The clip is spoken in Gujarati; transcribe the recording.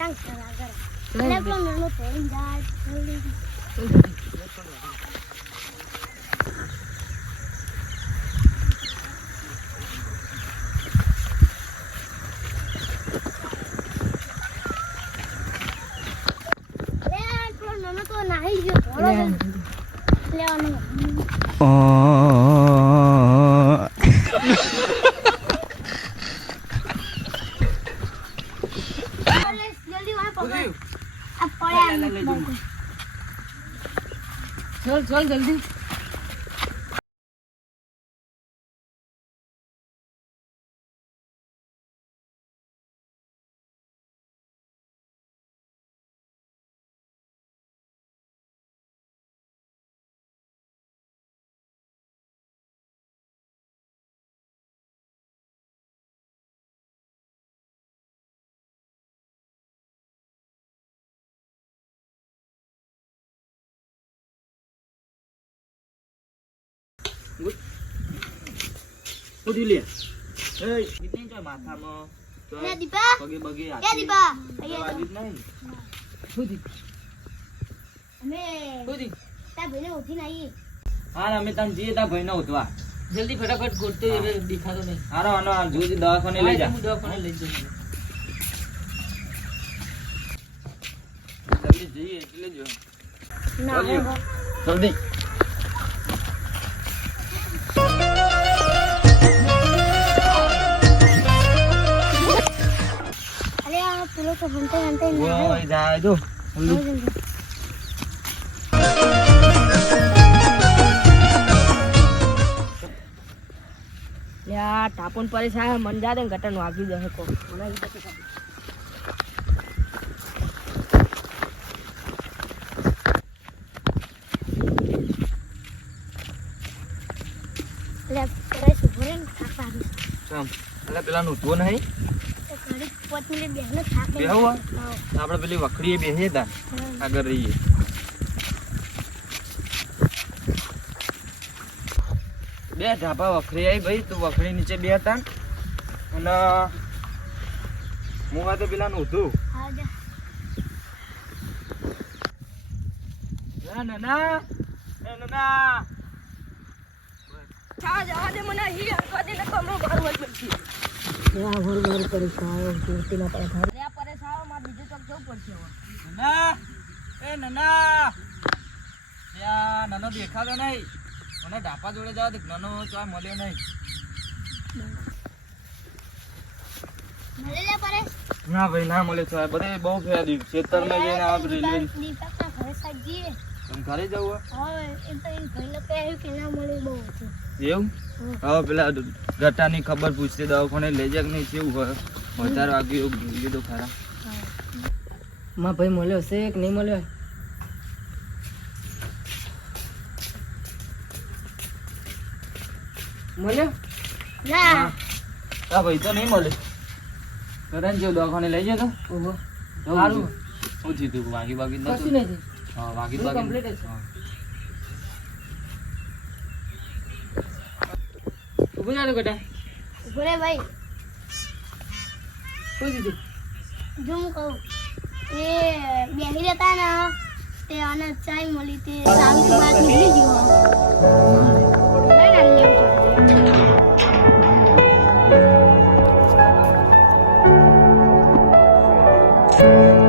ટાંગ કરા કરા એટલે પેલો નાનો તોડી જાય જલ્દી પેલો નાનો તો નાહી ગયો થોડો લેવાનું चल चल जल्दी ઉડી લે એ ઇતની જો માથામાં લે દીપા પગે બગે એ હાથી દીપા વાજી જ નહીં खुदी અમે खुदी તા ભાઈને ઉઠીને આવીએ હા અમે તને જીએ તા ભાઈને ઉઠવા जल्दी फटाफट गोटते ये दिखा दो नहीं હારો આનો જોજી દવાખાને લઈ જા मैं दवाखाने ले जाऊंगा જલ્દી જઈએ એટલે જો ના જલ્દી. જલ્દી અરે આ પેલો તો હંતે હંતે ઓય જાય જો જલ્દી या टापुन परेशान मन जा दे गटन वागी दे को મને લે કરે સુભરે થાક લાગે ચમ એટલે પેલા નું તો નહીં તો ઘડી 5 મિનિટ બેહને થાક બેહો આપણે પેલી વખડીએ બેહીએ તા આગળ રહીએ બે ઢાબા વખરી આવી ભાઈ તું વખડી નીચે બે હતા અને હું તો પેલા નું હતું હા જા ના ના ના ના ના छा जा दे મને હી હરવા દે ને કમરો બાર વળ પડતી યા ભર ભર પરેશાન જોતી ના પડે ઘર લે પરેશાન માં બીજું તો કેવું પડશે હવે ના એ નાના યા નાનો દેખાતો નહીં મને ઢાપા જોડે જવા દે નાનો ચા મળ્યો નહીં મળે લે પરે ના ભાઈ ના મળે ચા બધે બહુ ફેરા દી ખેતર માં જઈને આ રેલવે દીપકના ઘરે સાજીએ તને ઘરે જવું હવે એ તો એ ભાઈને કહ્યું કે ના મળે બહુ હતું એવું હવે પેલા ગટાની ખબર પૂછતી દવાખાને લઈ જાય કે નહીં કેવું હોય વધારે વાગ્યું એવું જોઈએ તો ખરા માં ભાઈ મળ્યો છે કે નહીં મળ્યો મળ્યો ના હા ભાઈ તો નહીં મળે કરણ જેવું દવાખાને લઈ જતો ઓહો સારું શું થયું તું વાગી બાગી કશું નતું નહીં થયું. હા વાગી બધું બાગી complete જ છે. હા. ઉભો જાડો ગટા ભલે ભાઈ શું દીધું જો હું કહું એ બેહી રહેતા ને તે આને ચાય મળી તે સારું તો વાત નીકળી ગયું લઈ ને લેવું છે